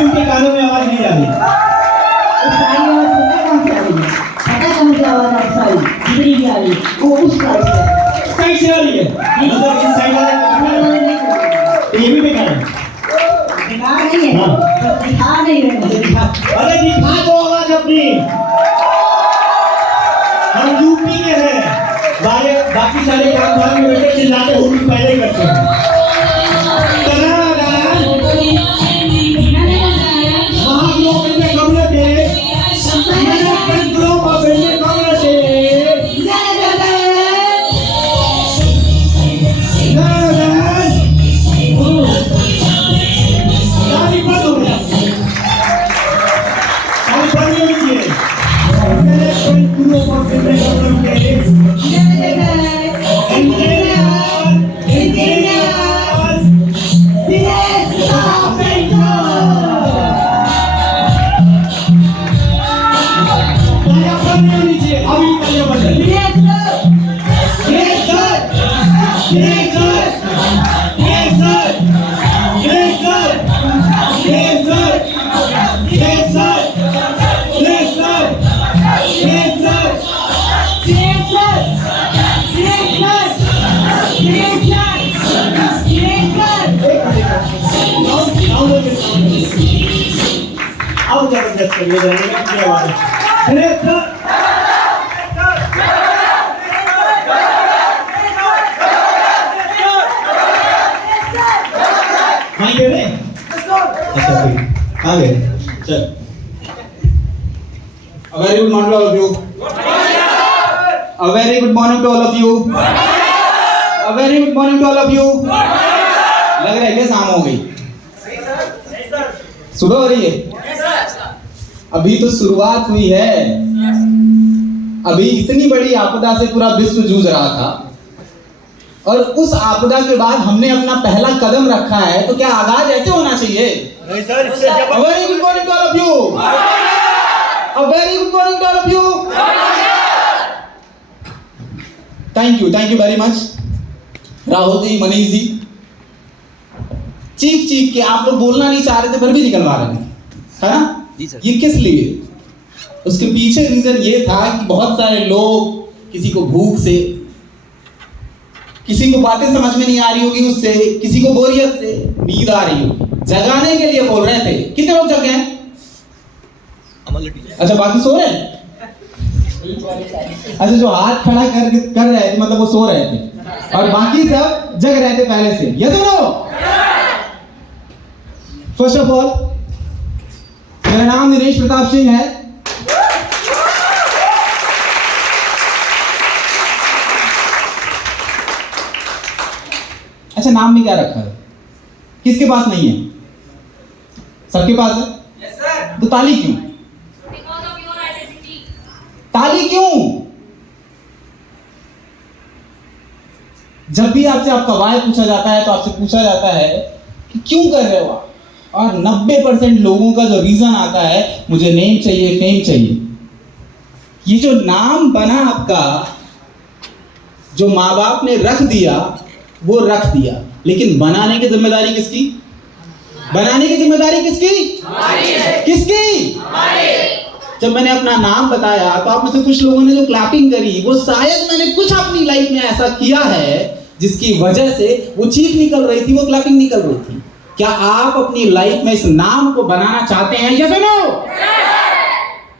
उनके कानों में आवाज नहीं आ रही। वो उस साइड से आ रही है। मतलब इस साइड वाला टीवी में कर दिखा नहीं है। दिखा नहीं रहे। अरे दिखा दो आवाज अपनी। हम यूपी के हैं। बाकी सारे काम घर में बैठे चिल्लाते हुए पहले ही करते हैं। A very good morning to all of you. A very good morning to all of you. A very good morning to all of you. लग रहा है कि शाम हो गई? सुबह हो रही है? अभी तो शुरुआत हुई है। अभी इतनी बड़ी आपदा से पूरा विश्व जूझ रहा था और उस आपदा के बाद हमने अपना पहला कदम रखा है, तो क्या आगाज ऐसे होना चाहिए? नहीं सर, इससे A very good morning to all of you. A very good morning to all of you. Thank you very much. Rahul ji, Manish ji, चीख के आप लोग बोलना नहीं चाह रहे थे फिर भी निकलवा रहे थे, है ना? ये किस लिए? उसके पीछे रीजन ये था कि बहुत सारे लोग, किसी को भूख से, किसी को बातें समझ में नहीं आ रही होगी उससे, किसी को बोरियत से, नींद आ रही होगी, जगाने के लिए बोल रहे थे। कितने लोग जग गए हैं? अच्छा, बाकी सो रहे हैं? अच्छा, जो हाथ खड़ा कर रहे थे मतलब वो सो रहे थे और बाकी सब जग रहे थे पहले से। ये सुनो, फर्स्ट ऑफ ऑल मेरा नाम दिनेश प्रताप सिंह है। अच्छा, नाम भी क्या रखा है? किसके पास नहीं है? सबके पास है? yes, sir. तो ताली क्यों? Because of your identity. ताली क्यों? जब भी आपसे आपका वाय पूछा जाता है तो आपसे पूछा जाता है कि क्यों कर रहे हो आप, और 90% लोगों का जो रीजन आता है, मुझे नेम चाहिए, फेम चाहिए। ये जो नाम बना आपका, जो माँ बाप ने रख दिया वो रख दिया, लेकिन बनाने की जिम्मेदारी किसकी? बनाने की जिम्मेदारी किसकी? किसकी? जब मैंने अपना नाम बताया तो आप में से कुछ लोगों ने जो क्लैपिंग करी, वो शायद मैंने कुछ अपनी लाइफ में ऐसा किया है जिसकी वजह से वो चीख निकल रही थी, वो क्लैपिंग निकल रही थी। क्या आप अपनी लाइफ में इस नाम को बनाना चाहते हैं? यस और नो?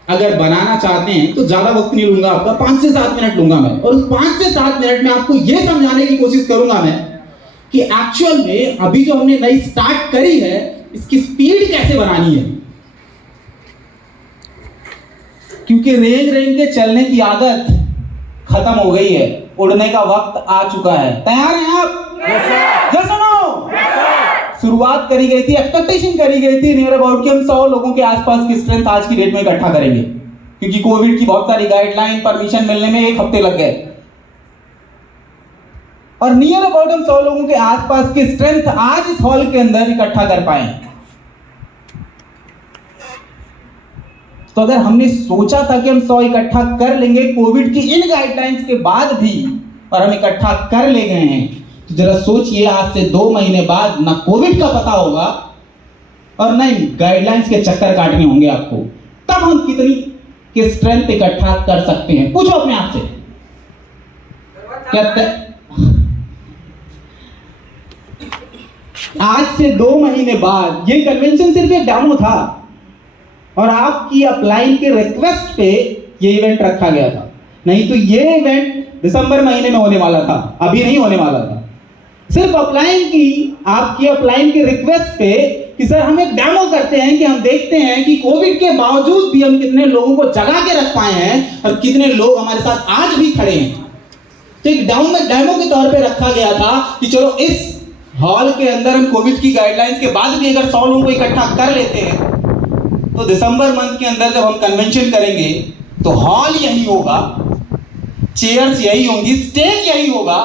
अगर बनाना चाहते हैं तो ज्यादा वक्त नहीं लूंगा आपका, 5 से 7 मिनट लूंगा मैं, और उस 5 से 7 मिनट में आपको यह समझाने की कोशिश करूंगा मैं कि एक्चुअल में अभी जो हमने नई स्टार्ट करी है, इसकी स्पीड कैसे बनानी है। क्योंकि रेंग के चलने की आदत खत्म हो गई है, उड़ने का वक्त आ चुका है। तैयार हैं आप? शुरुआत करी गई थी, एक्सपेक्टेशन करी गई थी नियर अबाउट कि हम 100 लोगों के आसपास की स्ट्रेंथ आज की डेट में इकट्ठा करेंगे, क्योंकि कोविड की बहुत सारी गाइडलाइन परमिशन मिलने में 1 हफ्ते लग गए, और नियर अबाउट हम 100 लोगों के आसपास की स्ट्रेंथ आज इस हॉल के अंदर इकट्ठा कर पाए। तो अगर हमने सोचा था कि हम 100 इकट्ठा कर लेंगे कोविड की इन गाइडलाइंस के बाद भी, और हम इकट्ठा कर ले गए हैं, तो जरा सोचिए आज से 2 महीने बाद ना कोविड का पता होगा और ना इन गाइडलाइंस के चक्कर काटने होंगे आपको, तब हम कितनी की स्ट्रेंथ इकट्ठा कर सकते हैं? पूछो अपने आप से। क्या आज से 2 महीने बाद ये कन्वेंशन सिर्फ एक डेमो था और आपकी अपलाइन के रिक्वेस्ट पे ये इवेंट रखा गया था, नहीं तो ये इवेंट दिसंबर महीने में होने वाला था, अभी नहीं होने वाला था। सिर्फ अपलाइन की, आपकी अपलाइन के रिक्वेस्ट पे कि सर हम एक डेमो करते हैं कि हम देखते हैं कि कोविड के बावजूद भी हम कितने लोगों को जगा के रख पाए हैं और कितने लोग हमारे साथ आज भी खड़े हैं। तो एक डेमो के तौर पे रखा गया था कि चलो इस हॉल के अंदर हम कोविड की गाइडलाइंस के बाद भी अगर 100 लोगों को इकट्ठा कर लेते हैं तो दिसंबर मंथ के अंदर जब हम कन्वेंशन करेंगे तो हॉल यही होगा, चेयर्स यही होंगी, स्टेज यही होगा,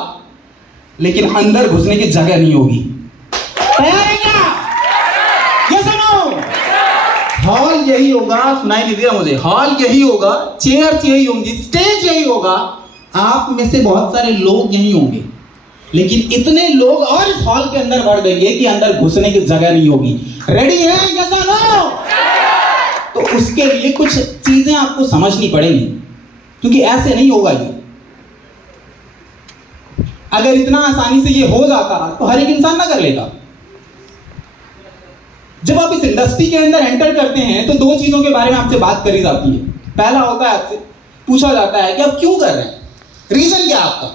लेकिन अंदर घुसने की जगह नहीं होगी। तैयार है क्या? ये सुनो, हॉल यही होगा, सुनाई नहीं दिया मुझे, हॉल यही होगा, चेयर्स यही होंगी, स्टेज यही होगा, आप में से बहुत सारे लोग यही होंगे, लेकिन इतने लोग और इस हॉल के अंदर भर देंगे कि अंदर घुसने की जगह नहीं होगी। रेडी है? यस और नो? तो उसके लिए कुछ चीजें आपको समझनी पड़ेंगी, क्योंकि ऐसे नहीं होगा ये। अगर इतना आसानी से ये हो जाता तो हर एक इंसान ना कर लेता। जब आप इस इंडस्ट्री के अंदर एंटर करते हैं तो 2 चीजों के बारे में आपसे बात करी जाती है। पहला होता है, आपसे पूछा जाता है कि आप क्यों कर रहे हैं, रीजन क्या आपका।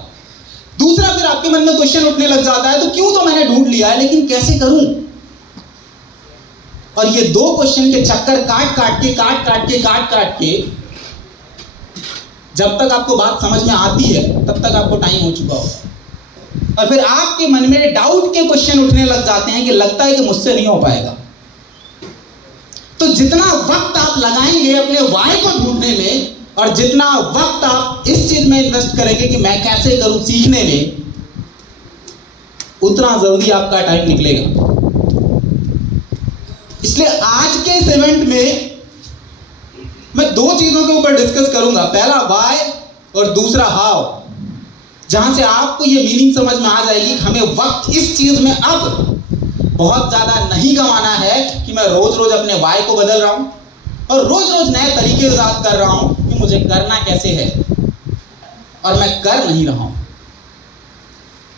दूसरा, फिर आपके मन में क्वेश्चन उठने लग जाता है, तो क्यों तो मैंने ढूंढ लिया है, लेकिन कैसे करूं। और ये 2 क्वेश्चन के चक्कर काट काट के जब तक आपको बात समझ में आती है तब तक आपको टाइम हो चुका होगा, और फिर आपके मन में डाउट के क्वेश्चन उठने लग जाते हैं कि लगता है कि मुझसे नहीं हो पाएगा। तो जितना वक्त आप लगाएंगे अपने वाई को ढूंढने में, और जितना वक्त आप इस चीज में इन्वेस्ट करेंगे कि मैं कैसे करूं सीखने में, उतना जल्दी आपका टाइम निकलेगा। इसलिए आज के इस इवेंट में मैं 2 चीजों के ऊपर डिस्कस करूंगा, पहला व्हाई और दूसरा हाउ, जहां से आपको ये मीनिंग समझ में आ जाएगी कि हमें वक्त इस चीज में अब बहुत ज्यादा नहीं गंवाना है कि मैं रोज रोज अपने व्हाई को बदल रहा हूं और रोज रोज नए तरीके ईजाद कर रहा हूं कि मुझे करना कैसे है, और मैं कर नहीं रहा हूं।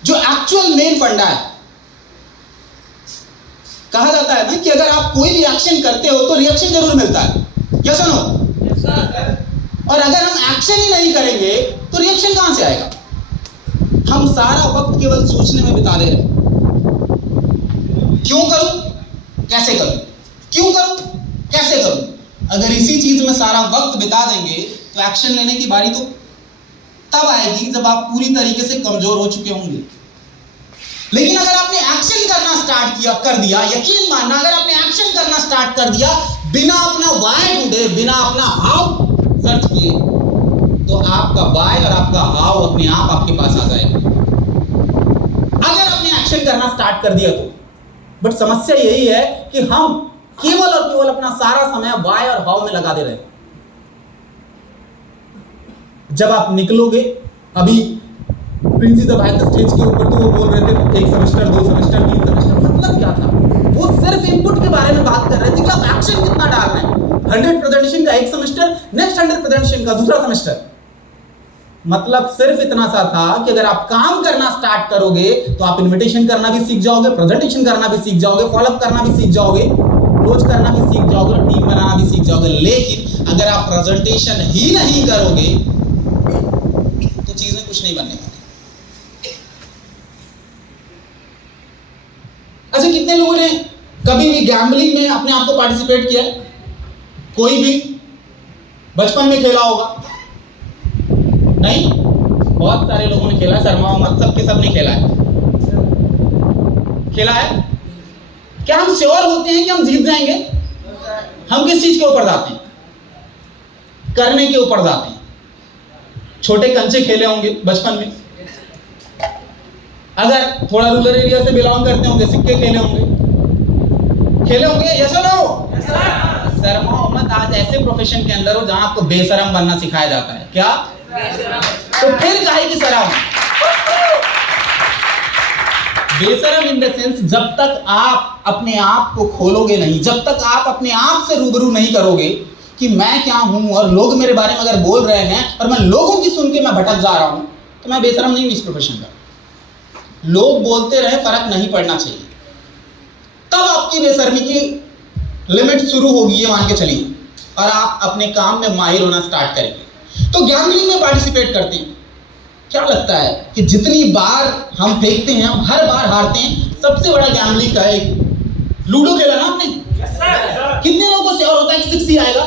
जो एक्चुअल मेन फंडा है, कहा जाता है ना कि अगर आप कोई भी एक्शन करते हो तो रिएक्शन जरूर मिलता है, यस और नो? और अगर हम एक्शन ही नहीं करेंगे तो रिएक्शन कहां से आएगा? हम सारा वक्त केवल सोचने में बिता दे रहे हैं, क्यों करूं, कैसे करूं, क्यों करूं, कैसे करूं। अगर इसी चीज में सारा वक्त बिता देंगे तो एक्शन लेने की बारी तो तब आएगी जब आप पूरी तरीके से कमजोर हो चुके होंगे। लेकिन अगर आपने एक्शन करना स्टार्ट कर दिया, यकीन मानना, अगर आपने एक्शन करना स्टार्ट कर दिया बिना अपना वाई ढूंढे, बिना अपना हाउ सर्च किए, तो आपका वाई और आपका हाउ अपने आप आपके पास आ जाएगा, अगर आपने एक्शन करना स्टार्ट कर दिया तो। बट समस्या यही है कि हम केवल और केवल अपना सारा समय वाई और हाउ में लगा दे रहे हैं। जब आप निकलोगे, अभी प्रिंस जब आए थे स्टेज के ऊपर तो वो बोल रहे थे 1 सेमेस्टर 2 सेमेस्टर 3 सेमेस्टर, मतलब क्या था? वो सिर्फ इनपुट के बारे में बात कर रहे थे कि आप एक्शन कितना डाल रहे हैं। 100 प्रेजेंटेशन का 1 सेमेस्टर, नेक्स्ट 100 प्रेजेंटेशन का दूसरा सेमेस्टर। मतलब सिर्फ इतना सा था कि अगर आप काम करना स्टार्ट करोगे तो आप इन्विटेशन करना भी सीख जाओगे, प्रेजेंटेशन करना भी सीख जाओगे, फॉलोअप करना भी सीख जाओगे, क्लोज करना भी सीख जाओगे, टीम बनाना भी सीख जाओगे। लेकिन अगर आप प्रेजेंटेशन ही नहीं करोगे तो चीजें कुछ नहीं बनने वाली। अच्छा, कितने लोगों ने कभी भी गैम्बलिंग में अपने आप को पार्टिसिपेट किया है? कोई भी बचपन में खेला होगा? नहीं? बहुत सारे लोगों ने खेला, शर्माओ मत, सबके सब ने खेला है। खेला है? क्या हम श्योर होते हैं कि हम जीत जाएंगे? हम किस चीज के ऊपर जाते हैं? करने के ऊपर जाते हैं। छोटे कंचे खेले होंगे बचपन में, अगर थोड़ा रूरल एरिया से बिलोंग करते होंगे सिक्के खेले होंगे, यस और नो? शर्माओ मत, आज ऐसे प्रोफेशन के अंदर हो जहां आपको बेशरम बनना सिखाया जाता है। क्या? तो फिर काहे की शर्म? बेशरम इन द सेंस, जब तक आप अपने आप को खोलोगे नहीं, जब तक आप अपने आप से रूबरू नहीं करोगे कि मैं क्या हूं और लोग मेरे बारे में अगर बोल रहे हैं और मैं लोगों की सुन के मैं भटक जा रहा हूं, तो मैं बेशरम नहीं हूं इस प्रोफेशन का। लोग बोलते रहे, फर्क नहीं पड़ना चाहिए। तब आपकी बेशर्मी की लिमिट शुरू होगी, ये मान के चलिए, और आप अपने काम में माहिर होना स्टार्ट करेंगे। तो गैम्बलिंग में पार्टिसिपेट करते हैं। क्या लगता है कि जितनी बार हम फेंकते हैं हम हर बार हारते हैं? सबसे बड़ा गैम्बलिंग का है, लूडो खेला ना आपने? कितने लोगों को श्योर होता है कि 6 ही आएगा?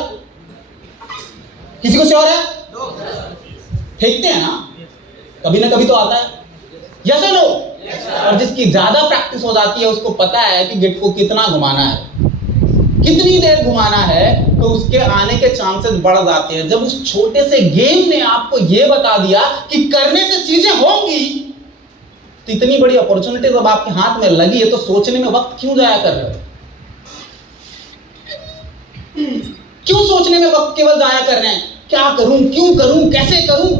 किसी को श्योर है? फेंकते हैं ना, कभी ना कभी तो आता है, यस और नो? और जिसकी ज्यादा प्रैक्टिस हो जाती है उसको पता है कि गिट को कितना घुमाना है, कितनी देर घुमाना है, तो उसके आने के चांसेस बढ़ जाते हैं। जब उस छोटे से गेम ने आपको यह बता दिया कि करने से चीजें होंगी, तो इतनी बड़ी अपॉर्चुनिटी जब आपके हाथ में लगी है तो सोचने में वक्त क्यों जाया कर रहे हो? क्यों सोचने में वक्त केवल जाया कर रहे हैं? क्या करूं, क्यों करूं, कैसे करूं,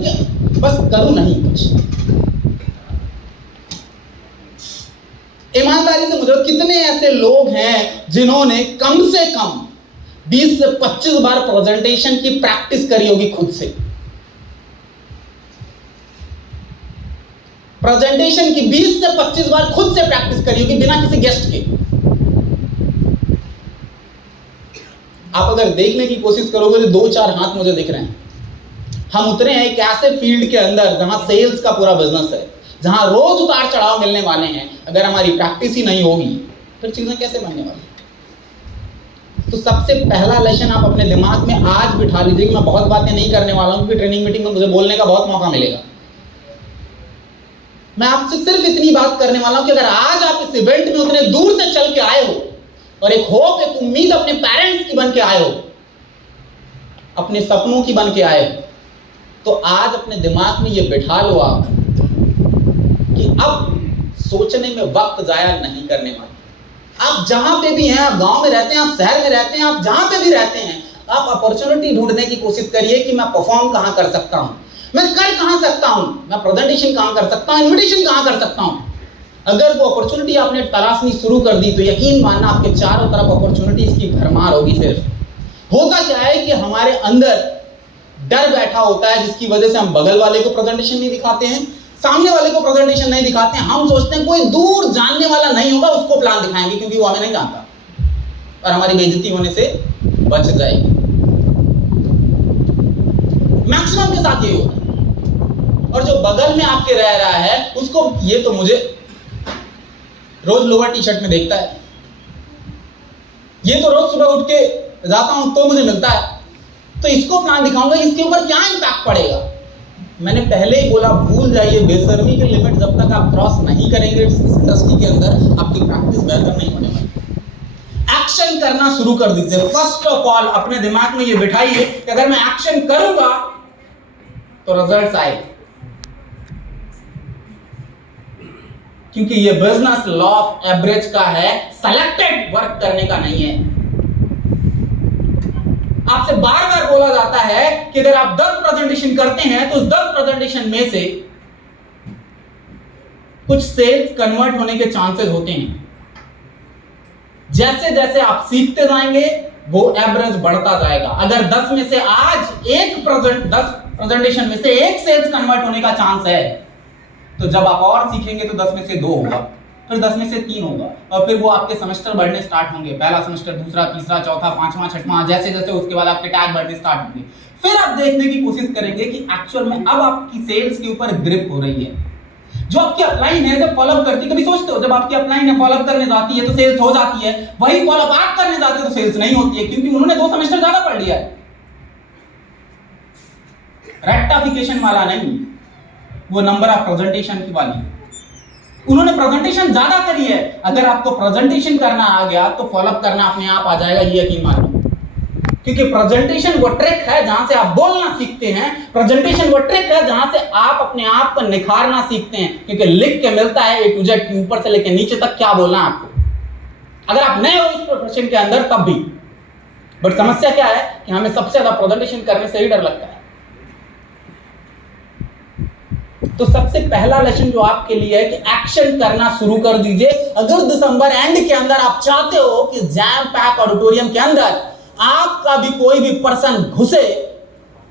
बस करूं नहीं कुछ। ईमानदारी से मुझे कितने ऐसे लोग हैं जिन्होंने कम से कम 20 से 25 बार प्रेजेंटेशन की प्रैक्टिस करी होगी खुद से? प्रेजेंटेशन की 20 से 25 बार खुद से प्रैक्टिस करी होगी बिना किसी गेस्ट के। आप अगर देखने की कोशिश करोगे तो 2-4 हाथ मुझे दिख रहे हैं। हम उतरे हैं एक ऐसे फील्ड के अंदर जहां सेल्स का पूरा बिजनेस है, जहां रोज उतार चढ़ाव मिलने वाले हैं। अगर हमारी प्रैक्टिस ही नहीं होगी फिर चीजें कैसे बनने वाली? तो सबसे पहला लेसन आप अपने दिमाग में आज बिठा लीजिए कि मैं बहुत बातें नहीं करने वाला हूं, क्योंकि ट्रेनिंग मीटिंग में मुझे बोलने का बहुत मौका मिलेगा। मैं आपसे सिर्फ इतनी बात करने वाला हूं कि अगर आज आप इस इवेंट में उतने दूर से चल के आए हो और एक होप, एक उम्मीद अपने पेरेंट्स की बन के आए हो, अपने सपनों की बन के आए हो, तो आज अपने दिमाग में ये बिठा लो आप कि अब सोचने में वक्त जाया नहीं करने वाले। आप जहां पे भी हैं, आप गांव में रहते हैं, आप शहर में रहते हैं, आप जहां पे भी रहते हैं, आप अपॉर्चुनिटी ढूंढने की कोशिश करिए कि मैं परफॉर्म कहां कर सकता हूं, मैं कर कहां सकता हूं, मैं प्रेजेंटेशन कहां कर सकता हूं, इन्विटेशन कहां कर सकता हूं। अगर वो अपॉर्चुनिटी आपने तलाशनी शुरू कर दी तो यकीन मानना आपके चारों तरफ अपॉर्चुनिटीज की भरमार होगी। सिर्फ होता क्या है कि हमारे अंदर डर बैठा होता है, जिसकी वजह से हम बगल वाले को प्रेजेंटेशन नहीं दिखाते हैं, सामने वाले को प्रेजेंटेशन नहीं दिखाते हैं। हम सोचते हैं कोई दूर जानने वाला नहीं होगा, उसको प्लान दिखाएंगे क्योंकि वो हमें नहीं जानता और हमारी बेइज्जती होने से बच जाएगी। मैक्सिमम के साथ यही होता है। और जो बगल में आपके रह रहा है उसको, ये तो मुझे रोज लोअर टी शर्ट में देखता है, ये तो रोज सुबह उठ के जाता हूं तो मुझे मिलता है, तो इसको प्लान दिखाऊंगा, इसके ऊपर क्या इम्पैक्ट पड़ेगा। मैंने पहले ही बोला, भूल जाइए, बेशर्मी की लिमिट जब तक आप क्रॉस नहीं करेंगे इस इंडस्ट्री के अंदर, आपकी प्रैक्टिस बेहतर नहीं होने वाली। एक्शन करना शुरू कर दीजिए। फर्स्ट ऑफ ऑल अपने दिमाग में ये बिठाइए कि अगर मैं एक्शन करूंगा तो रिजल्ट्स आए, क्योंकि ये बिजनेस लॉ ऑफ एवरेज का है, सेलेक्टेड वर्क करने का नहीं है। आपसे बार बार बोला जाता है कि अगर आप 10 प्रेजेंटेशन करते हैं तो उस 10 प्रेजेंटेशन में से कुछ सेल्स कन्वर्ट होने के चांसेस होते हैं। जैसे जैसे आप सीखते जाएंगे वो एवरेज बढ़ता जाएगा। अगर 10 में से आज 10 प्रेजेंटेशन में से एक सेल्स कन्वर्ट होने का चांस है, तो जब आप और सीखेंगे तो 10 में से 2 होगा, फिर 10 में से 3 होगा, और फिर वो आपके सेमेस्टर बढ़ने स्टार्ट होंगे। पहला सेमेस्टर, दूसरा, तीसरा, चौथा, पांचवा, छठवां, जैसे जैसे उसके बाद आपके टैग बढ़ने स्टार्ट होंगे। फिर आप देखने की कोशिश करेंगे कि एक्चुअल में अब आपकी सेल्स के ऊपर ग्रिप हो रही है। जो आपकी अपलाइन है जब फॉलोअप करती है, कभी सोचते हो जब आपकी अपलाइन है फॉलोअप करने जाती है तो सेल्स हो जाती है, वही फॉलोअप आप करने जाते हो तो सेल्स नहीं होती है, क्योंकि उन्होंने 2 सेमेस्टर ज्यादा पढ़ लिया है। रेक्टिफिकेशन वाला नहीं, वो नंबर ऑफ प्रेजेंटेशन की वाली। उन्होंने प्रेजेंटेशन ज्यादा करी है। अगर आपको प्रेजेंटेशन करना आ गया तो फॉलोअप करना अपने आप आ जाएगा, ये यकीन मानो। क्योंकि प्रेजेंटेशन वो ट्रिक है जहां से आप बोलना सीखते हैं, प्रेजेंटेशन वो ट्रिक है जहां से आप अपने आप को निखारना सीखते हैं। क्योंकि लिख के मिलता है A to Z कि ऊपर से लेकर नीचे तक क्या बोलना है आपको, अगर आप नए हो इस प्रोफेशन के अंदर तब भी। बट समस्या क्या है कि हमें सबसे ज्यादा प्रेजेंटेशन करने से ही डर लगता है। तो सबसे पहला लेसन जो आपके लिए है कि एक्शन करना शुरू कर दीजिए। अगर दिसंबर एंड के अंदर आप चाहते हो कि जैम पैक ऑडिटोरियम के अंदर आपका भी कोई भी पर्सन घुसे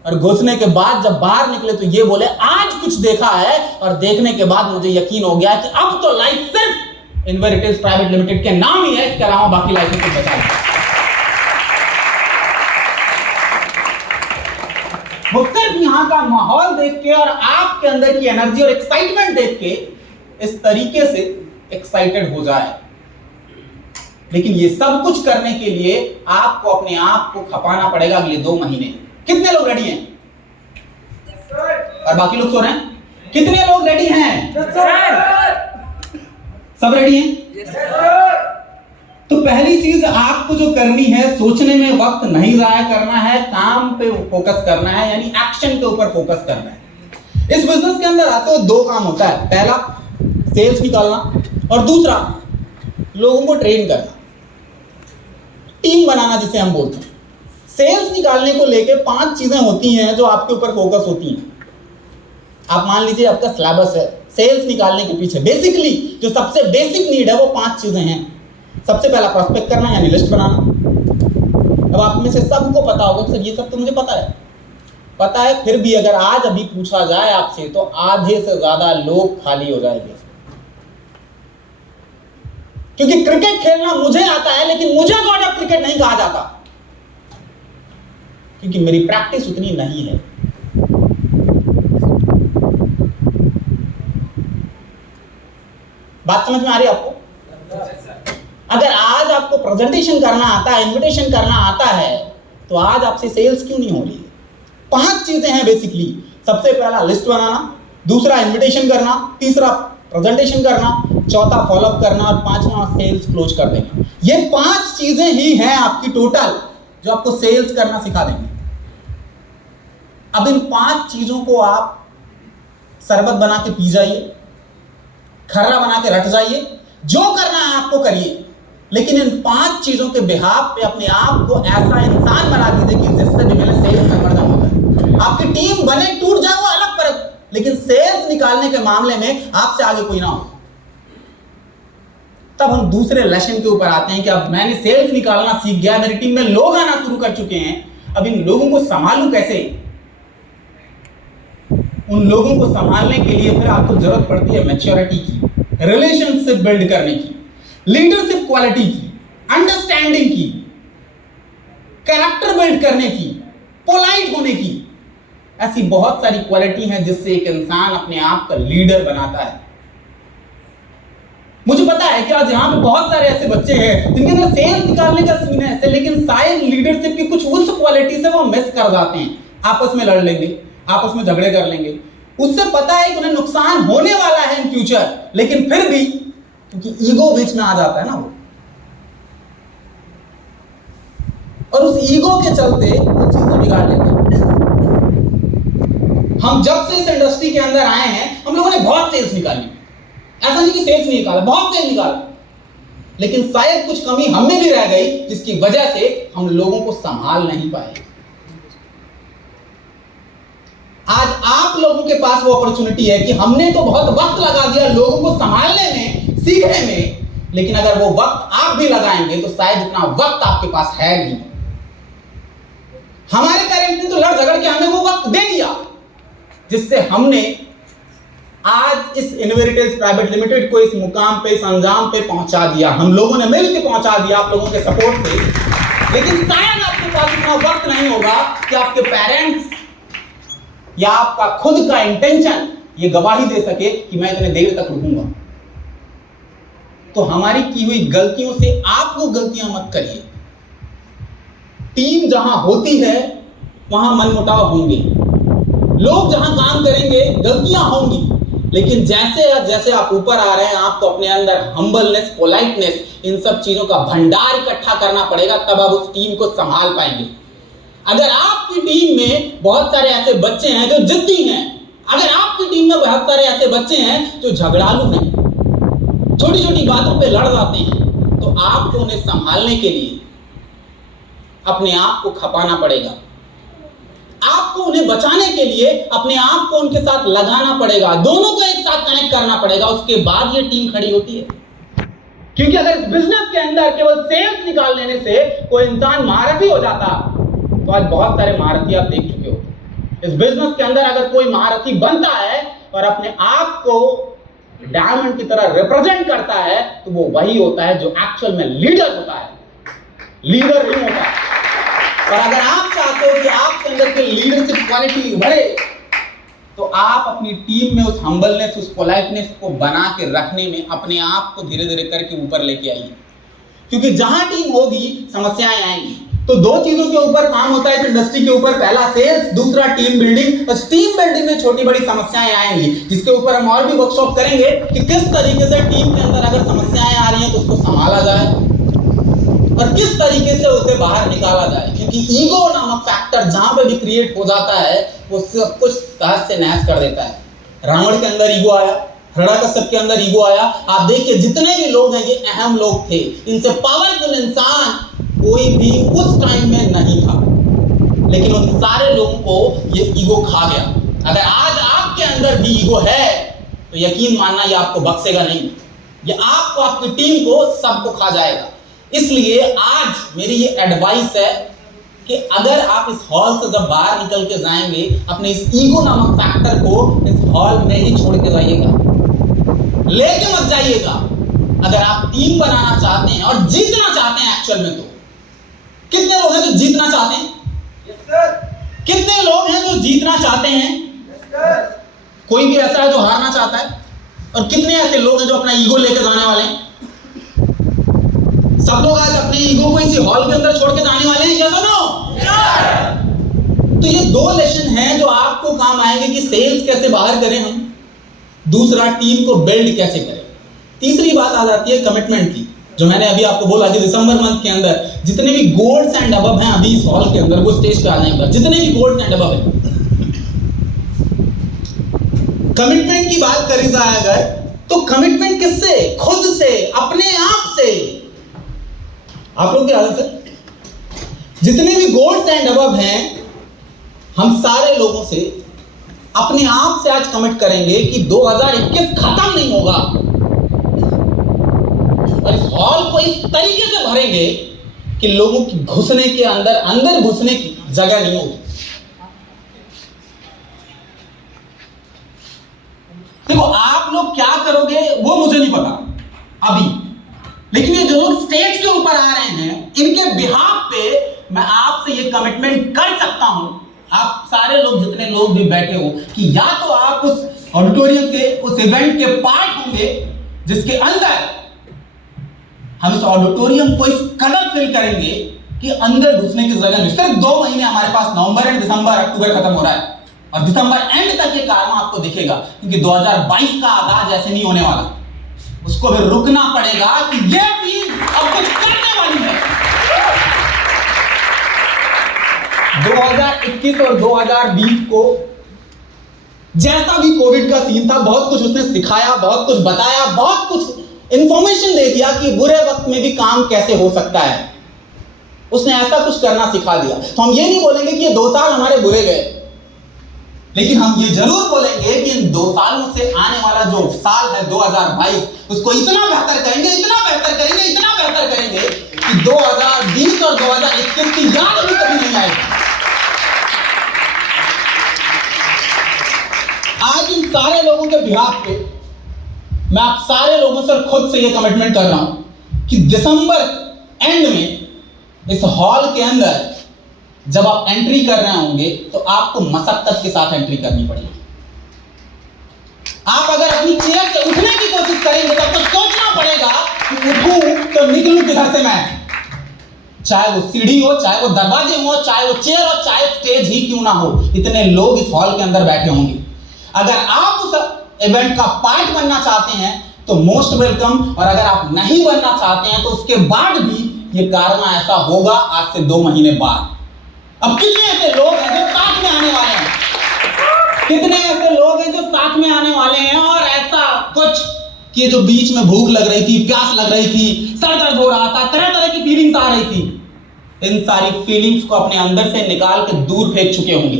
और घुसने के बाद जब बाहर निकले तो ये बोले आज कुछ देखा है, और देखने के बाद मुझे यकीन हो गया कि अब तो लाइफ सिर्फ इनवेरिटेज प्राइवेट लिमिटेड के नाम ही है, इसके अलावा बाकी लाइफ को बचा है। वो सिर्फ यहां का माहौल देख के और आपके अंदर की एनर्जी और एक्साइटमेंट देख के इस तरीके से एक्साइटेड हो जाए। लेकिन ये सब कुछ करने के लिए आपको अपने आप को खपाना पड़ेगा अगले 2 महीने। कितने लोग रेडी हैं? और बाकी लोग सो रहे हैं? कितने लोग रेडी हैं? सब रेडी हैं? तो पहली चीज आपको जो करनी है, सोचने में वक्त नहीं जाया करना है, काम पे फोकस करना है, यानी एक्शन के ऊपर फोकस करना है। इस बिजनेस के अंदर आते हुए 2 काम होता है, पहला सेल्स निकालना और दूसरा लोगों को ट्रेन करना, टीम बनाना जिसे हम बोलते हैं। सेल्स निकालने को लेके 5 चीजें होती हैं जो आपके ऊपर फोकस होती हैं। आप मान लीजिए आपका सिलेबस है, सेल्स निकालने के पीछे बेसिकली जो सबसे बेसिक नीड है वो 5 चीजें हैं। सबसे पहला प्रोस्पेक्ट करना यानी लिस्ट बनाना। अब आप में से सबको पता होगा कि सर ये सब तो मुझे पता है, फिर भी अगर आज अभी पूछा जाए आपसे तो आधे से ज्यादा लोग खाली हो जाएंगे। क्योंकि क्रिकेट खेलना मुझे आता है लेकिन मुझे गॉड ऑफ क्रिकेट नहीं कहा जाता, क्योंकि मेरी प्रैक्टिस उतनी नहीं है। बात समझ में आ रही है आपको? अगर आज आपको प्रेजेंटेशन करना आता है, इन्विटेशन करना आता है, तो आज आपसे सेल्स क्यों नहीं हो रही है? 5 चीजें हैं बेसिकली। सबसे पहला लिस्ट बनाना, दूसरा इन्विटेशन करना, तीसरा प्रेजेंटेशन करना, चौथा फॉलोअप करना और 5वां सेल्स क्लोज कर देना। ये 5 चीजें ही हैं आपकी टोटल जो आपको सेल्स करना सिखा देंगे। अब इन 5 चीजों को आप शरबत बना के पी जाइए, खर्रा बना के रट जाइए, जो करना है आपको करिए, लेकिन इन 5 चीजों के बिहाफ पे अपने आप को ऐसा इंसान बना दीजिए कि जिससे भी मेरे सेल्स कन्वर्जन होता है। आपकी टीम बने टूट जाए वो अलग फर्क, लेकिन सेल्स निकालने के मामले में आपसे आगे कोई ना हो। तब हम दूसरे लेसन के ऊपर आते हैं कि अब मैंने सेल्स निकालना सीख गया, मेरी टीम में लोग आना शुरू कर चुके हैं, अब इन लोगों को संभालूं कैसे? उन लोगों को संभालने के लिए फिर आपको जरूरत पड़ती है मैच्योरिटी की, रिलेशनशिप बिल्ड करने की, लीडरशिप क्वालिटी की, अंडरस्टैंडिंग की, कैरेक्टर बिल्ड करने की, पोलाइट होने की। ऐसी बहुत सारी क्वालिटी हैं जिससे एक इंसान अपने आप का लीडर बनाता है। मुझे पता है कि आज यहां पे बहुत सारे ऐसे बच्चे हैं जिनके अंदर सेल्स निकालने का सीन है ऐसे, लेकिन शायद लीडरशिप की कुछ उस क्वालिटी से वो मिस कर जाते हैं। आपस में लड़ लेंगे, आपस में झगड़े कर लेंगे, उससे पता है कि उन्हें नुकसान होने वाला है इन फ्यूचर, लेकिन फिर भी क्योंकि ईगो बीच में आ जाता है ना वो, और उस ईगो के चलते वो चीजें बिगाड़ लेते हैं। हम जब से इस इंडस्ट्री के अंदर आए हैं हम लोगों ने बहुत सेल्स निकाली, ऐसा नहीं कि सेल्स नहीं निकाला, बहुत सेल्स निकाला, लेकिन शायद कुछ कमी हम में भी रह गई जिसकी वजह से हम लोगों को संभाल नहीं पाए। आज आप लोगों के पास वो अपॉर्चुनिटी है कि हमने तो बहुत वक्त लगा दिया लोगों को संभालने में, सीखने में, लेकिन अगर वो वक्त आप भी लगाएंगे तो शायद इतना वक्त आपके पास है नहीं। हमारे पेरेंट्स ने तो लड़ झगड़ के हमें वो वक्त दे दिया जिससे हमने आज इस इनवेरिटेज प्राइवेट लिमिटेड को इस मुकाम पे, इस अंजाम पे पहुंचा दिया। हम लोगों ने मिलकर पहुंचा दिया आप लोगों के सपोर्ट से, लेकिन शायद आपके पास इतना वक्त नहीं होगा कि आपके पेरेंट्स या आपका खुद का इंटेंशन ये गवाही दे सके कि मैं इतने देर तक रुकूंगा। तो हमारी की हुई गलतियों से आप वो गलतियां मत करिए। टीम जहां होती है वहां मनमुटाव होंगे, लोग जहां काम करेंगे गलतियां होंगी, लेकिन जैसे आप ऊपर आ रहे हैं, आपको अपने अंदर हम्बलनेस, पोलाइटनेस, इन सब चीजों का भंडार इकट्ठा करना पड़ेगा, तब आप उस टीम को संभाल पाएंगे। अगर आपकी टीम में बहुत सारे ऐसे बच्चे हैं जो जिद्दी हैं, अगर आपकी टीम में बहुत सारे ऐसे बच्चे हैं जो झगड़ालू हैं, छोटी छोटी बातों पे लड़ जाते हैं, तो आपको उन्हें संभालने के लिए अपने आप को खपाना पड़ेगा। आपको उन्हें बचाने के लिए अपने आप को उनके साथ लगाना पड़ेगा, दोनों को एक साथ कनेक्ट करना पड़ेगा, उसके बाद ये टीम खड़ी होती है। क्योंकि अगर इस बिजनेस के अंदर केवल सेल्स निकाल लेने से कोई इंसान महारथी हो जाता, तो आज बहुत सारे महारथी आप देख चुके हो। इस बिजनेस के अंदर अगर कोई महारथी बनता है और अपने आप को डायमंड की तरह रिप्रेजेंट करता है, तो वो वही होता है जो एक्चुअल में लीडर होता है, लीडर नहीं होता है। और अगर आप चाहते हो कि आपके अंदर की लीडरशिप क्वालिटी उभरे, तो आप अपनी टीम में उस हम्बलनेस, उस पोलाइटनेस को बना के रखने में अपने आप को धीरे धीरे करके ऊपर लेके आइए। क्योंकि जहां टीम होगी, समस्याएं आएंगी। तो दो चीजों के ऊपर काम होता है इस इंडस्ट्री के ऊपर, पहला सेल्स, दूसरा टीम बिल्डिंग। और टीम बिल्डिंग में छोटी बड़ी समस्याएं आएंगी, जिसके ऊपर हम और भी वर्कशॉप करेंगे कि किस तरीके से टीम के अंदर अगर समस्याएं आ रही हैं तो उसको संभाला जाए और किस तरीके से उसे बाहर निकाला जाए। क्योंकि ईगो नामक फैक्टर जहां पे भी क्रिएट हो जाता है, वो सब कुछ तहस से नहस कर देता है। रावण के अंदर ईगो आया, हिरण्यकश्यप के अंदर ईगो आया। आप देखिए जितने भी लोग हैं ये अहम लोग थे, इनसे पावरफुल इंसान कोई भी उस टाइम में नहीं था, लेकिन उन सारे लोगों को ये ईगो खा गया। अगर आज आपके अंदर भी ईगो है तो यकीन मानना ये आपको बख्शेगा नहीं, ये आपको, आपकी टीम को, सबको खा जाएगा। इसलिए आज मेरी ये एडवाइस है कि अगर आप इस हॉल से जब बाहर निकल के जाएंगे, अपने इस ईगो नामक फैक्टर को इस हॉल में ही छोड़ के जाइएगा, लेके मत जाइएगा। अगर आप टीम बनाना चाहते हैं और जीतना चाहते हैं एक्चुअल में, तो कितने लोग हैं जो जीतना चाहते हैं? कितने लोग हैं जो जीतना चाहते हैं? कोई भी ऐसा है जो हारना चाहता है? और कितने ऐसे लोग हैं जो अपना ईगो लेके जाने वाले हैं? सब लोग आज अपने ईगो को इसी हॉल के अंदर छोड़ के जाने वाले हैं, यस और नो? तो ये दो लेसन हैं जो आपको काम आएंगे कि सेल्स कैसे बाहर करें हम, दूसरा टीम को बिल्ड कैसे करें। तीसरी बात आ जाती है कमिटमेंट की, जो मैंने अभी आपको बोला कि दिसंबर मंथ के अंदर जितने भी गोल्ड्स एंड अबव हैं अभी इस हॉल के अंदर, वो स्टेज पे आ जाएंगे पर जितने भी गोल्ड्स एंड अबव हैं। कमिटमेंट की बात करी जाए अगर, तो कमिटमेंट किससे? खुद से, अपने आप से। आप लोग क्या हालत है? जितने भी गोल्ड्स एंड अबव हैं, हम सारे लोगों से अपने आप से आज कमिट करेंगे कि 2021 खत्म नहीं होगा और इस हॉल को इस तरीके से भरेंगे कि लोगों की घुसने के अंदर घुसने की जगह नहीं होगी। देखो आप लोग क्या करोगे वो मुझे नहीं पता अभी, लेकिन ये जो लोग स्टेज के ऊपर आ रहे हैं, इनके बिहाफ पे मैं आपसे ये कमिटमेंट कर सकता हूं, आप सारे लोग, जितने लोग भी बैठे हो, कि या तो आप उस ऑडिटोरियम के, उस इवेंट के पार्ट होंगे जिसके अंदर हम इस ऑडिटोरियम को इस कदर फिल करेंगे कि अंदर घुसने की जगह नहीं। सिर्फ 2 महीने हमारे पास, नवंबर एंड दिसंबर, अक्टूबर खत्म हो रहा है और दिसंबर एंड तक ये काम आपको दिखेगा, क्योंकि 2022 का आगाज ऐसे नहीं होने वाला, उसको भी रुकना पड़ेगा कि ये टीम अब कुछ करने वाली है। 2021 और 2020 को जैसा भी कोविड का सीन था, बहुत कुछ उसने सिखाया, बहुत कुछ बताया, बहुत कुछ इंफॉर्मेशन दे दिया कि बुरे वक्त में भी काम कैसे हो सकता है। उसने ऐसा कुछ करना सिखा दिया। तो हम ये नहीं बोलेंगे कि ये 2 साल हमारे बुरे गए, लेकिन हम ये जरूर बोलेंगे कि इन 2 सालों से आने वाला जो साल है 2022, उसको इतना बेहतर करेंगे, इतना बेहतर करेंगे, इतना बेहतर करेंगे कि 2020 और 2021 की याद अभी कभी नहीं आएगी। आज इन सारे लोगों के बिहाफ पे मैं आप सारे लोगों से खुद से ये कमिटमेंट कर रहा हूं कि दिसंबर एंड में इस हॉल के अंदर जब आप एंट्री कर रहे होंगे तो आपको मशक्कत के साथ एंट्री करनी पड़ेगी। आप अगर अपनी चेयर से उठने की कोशिश करेंगे तो आपको सोचना पड़ेगा कि उठूं तो निकलूं किधर से मैं, चाहे वो सीढ़ी हो, चाहे वो दरवाजे हो, चाहे वो चेयर हो, चाहे स्टेज ही क्यों ना हो। इतने लोग इस हॉल के अंदर बैठे होंगे। अगर आप उस इवेंट का पार्ट बनना चाहते हैं तो मोस्ट वेलकम, और अगर आप नहीं बनना चाहते हैं तो उसके बाद भी ये कारवां ऐसा होगा आज से 2 महीने बाद। अब कितने ऐसे लोग हैं जो साथ में आने वाले हैं, कितने ऐसे लोग हैं जो साथ में आने वाले हैं, और ऐसा कुछ कि जो बीच में भूख लग रही थी, प्यास लग रही थी, सर दर्द हो रहा था, तरह तरह की फीलिंग्स आ रही थी, इन सारी फीलिंग्स को अपने अंदर से निकाल के दूर फेंक चुके होंगे।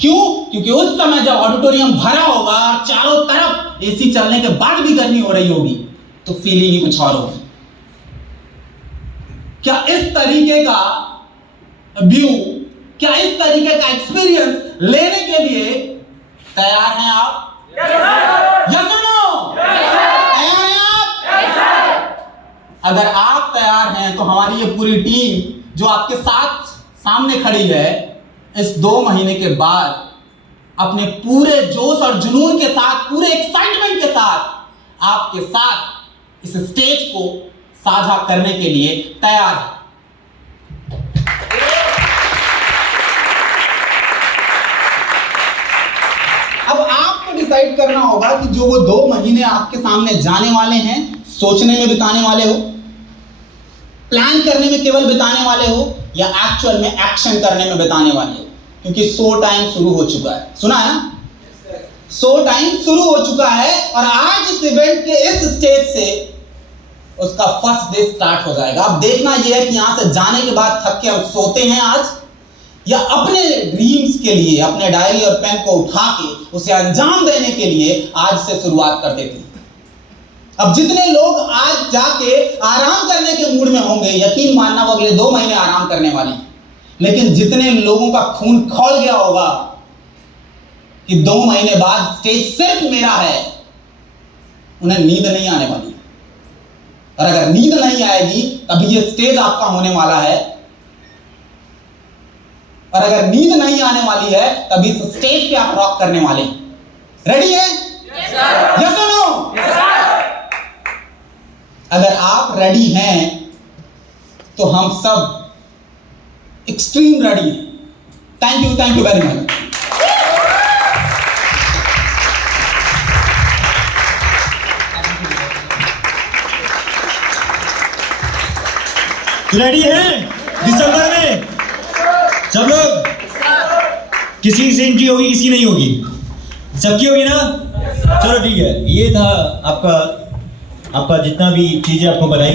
क्यों? क्योंकि उस समय जब ऑडिटोरियम भरा होगा और चारों तरफ एसी चलने के बाद भी गर्मी हो रही होगी तो फीलिंग ही कुछ और होगी। क्या इस तरीके का व्यू, क्या इस तरीके का एक्सपीरियंस लेने के लिए तैयार हैं आप? यस और नो? तैयार हैं आप? अगर आप तैयार हैं तो हमारी ये पूरी टीम जो आपके साथ सामने खड़ी है, इस 2 महीने के बाद अपने पूरे जोश और जुनून के साथ, पूरे एक्साइटमेंट के साथ आपके साथ इस स्टेज को साझा करने के लिए तैयार है। अब आपको डिसाइड करना होगा कि जो वो 2 महीने आपके सामने जाने वाले हैं, सोचने में बिताने वाले हो, प्लान करने में केवल बिताने वाले हो, या एक्चुअल में एक्शन करने में बिताने वाले हो, क्योंकि शो टाइम शुरू हो चुका है। सुना है ना? शो टाइम शुरू हो चुका है और आज इस इवेंट के इस स्टेज से उसका फर्स्ट डे स्टार्ट हो जाएगा। अब देखना यह है कि यहां से जाने के बाद थक के हम सोते हैं आज, या अपने ड्रीम्स के लिए अपने डायरी और पेन को उठा के उसे अंजाम देने के लिए आज से शुरुआत कर देते हैं। अब जितने लोग आज जाके आराम करने के मूड में होंगे, यकीन मानना वो अगले 2 महीने आराम करने वाले हैं, लेकिन जितने लोगों का खून खौल गया होगा कि 2 महीने बाद स्टेज सिर्फ मेरा है, उन्हें नींद नहीं आने वाली। और अगर नींद नहीं आएगी तभी ये स्टेज आपका होने वाला है, और अगर नींद नहीं आने वाली है तभी इस स्टेज पे आप रॉक करने वाले हैं। रेडी है? यस और नो? अगर आप रेडी हैं तो हम सब एक्सट्रीम रेडी हैं। Thank you very much. Ready हैं? दिसंबर में सब लोग, किसी से एंट्री होगी, किसी नहीं होगी, सबकी होगी ना? चलो ठीक है, ये था आपका जितना भी चीजें आपको बताई गई।